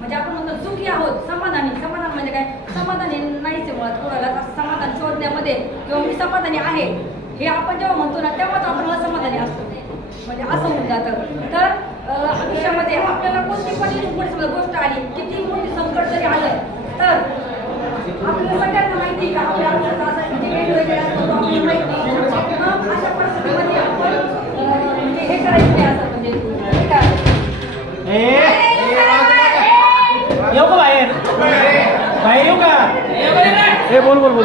म्हणजे आपण म्हणतो सुखी आहोत, समाधानी. समाधान म्हणजे काय? समाधानी नाहीच आहे मुळात कोणाला. समाधान शोधण्यामध्ये किंवा मी समाधानी आहे हे आपण जेव्हा म्हणतो ना तेव्हाच आपण असमाधानी असतो, म्हणजे असं होऊन जातं. तर आयुष्यामध्ये आपल्याला कोणती पण मोठी गोष्ट आली, किती मोठी संकट जरी आलं, तर आपल्याला सगळ्यांना माहिती का आपल्या आयुष्यात असं म्हणजे वेगवेगळे असतो आपल्याला माहिती. मग अशा परिस्थितीमध्ये आपण म्हणजे हे करायचं नाही, असं म्हणजे हे करायचं. येऊ का बाहेर? बाहेर येऊ का? हे बोल बोल बोल.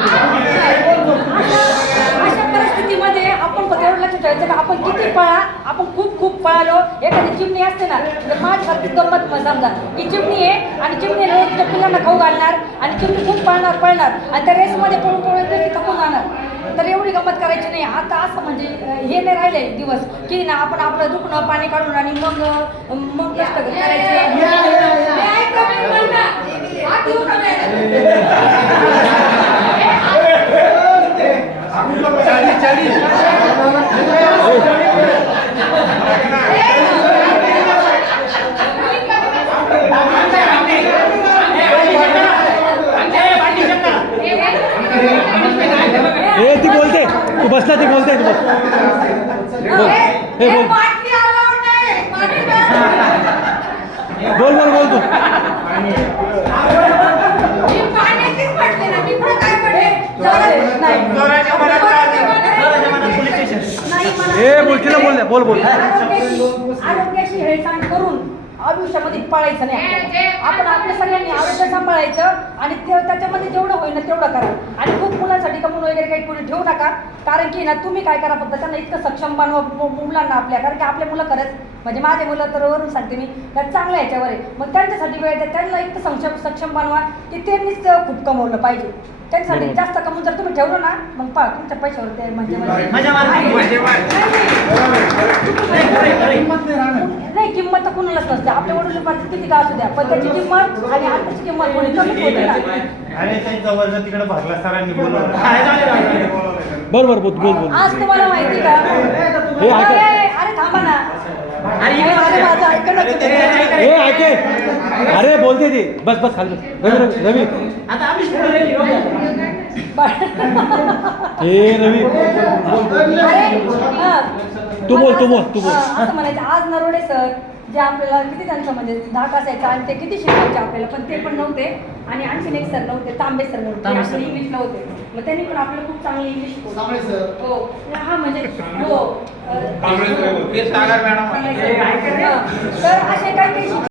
अशा परिस्थितीमध्ये आपण फक्त एवढं लक्षात ठेवायचं का आपण किती पळा, आपण खूप खूप पळालो. एखादी चिमणी असते ना, तर माझ्यासारखी गंमत समजा की चिमणी आहे आणि चिमणी रोज त्या पिल्लांना खाऊ घालणार आणि चिमणी खूप पळणार आणि त्या रेसमध्ये पळून पळून थकून जाणार. तर एवढी गंमत करायची नाही. आता असं म्हणजे हे नाही राहिले दिवस की ना आपण आपलं दुखणं पाणी काढून आणि मग कष्ट करायचे. ती बोलते, तू बसला, ती बोलते, तू बस. बोल बोल बोल तू. बोल बोल. आरोग्याशी हेळसांड करून आयुष्यामध्ये पळायचं नाही. आपण आपल्या सगळ्यांनी आरोग्य सांभाळायचं आणि त्याच्यामध्ये जेवढं होईल ना तेवढं करा. आणि खूप मुलांसाठी कमवून वगैरे काही कोणी ठेवू नका, कारण की ना तुम्ही काय करा फक्त त्यांना इतकं सक्षम बनवा मुलांना आपल्या. कारण की आपले मुलं खरंच म्हणजे माझे मुलं तर वरून सांगते मी तर चांगल्या ह्याच्यावर आहे. मग त्यांच्यासाठी वेळ द्या, त्यांना इतकं सक्षम बनवा की त्यांनीच खूप कमवलं पाहिजे. त्यांच्यासाठी जास्त कमवून जर तुम्ही ठेवलं ना मग पहा तुमच्या पैशावर ते म्हणजे नाही किंमत तर कुणालाच नसते. आपल्या वडिलोपार्जित किती का असू द्या, पण त्याची किंमत आणि आताची किंमत कोणी कमीच होते ना. बरोबर बोल बोल बोल. आज तुम्हाला माहिती का? अरे थांबा ना, माझं ऐकलं ऐके. अरे बोलते ती. बस बस खाली. रवी रवी रवी तू बोल तू बोल तू बोल. असं म्हणायचं आज नरोडे सर जे आपल्याला किती त्यांचं म्हणजे धाक असायचा आणि ते किती शिकवायचे आपल्याला, पण ते पण नव्हते. आणि आणखीन एक सर नव्हते, तांबे सर नव्हते, इंग्लिशला होते. मग त्यांनी पण आपल्याला खूप चांगली इंग्लिश शिकवली. हो हा म्हणजे हो. तर असे काही काही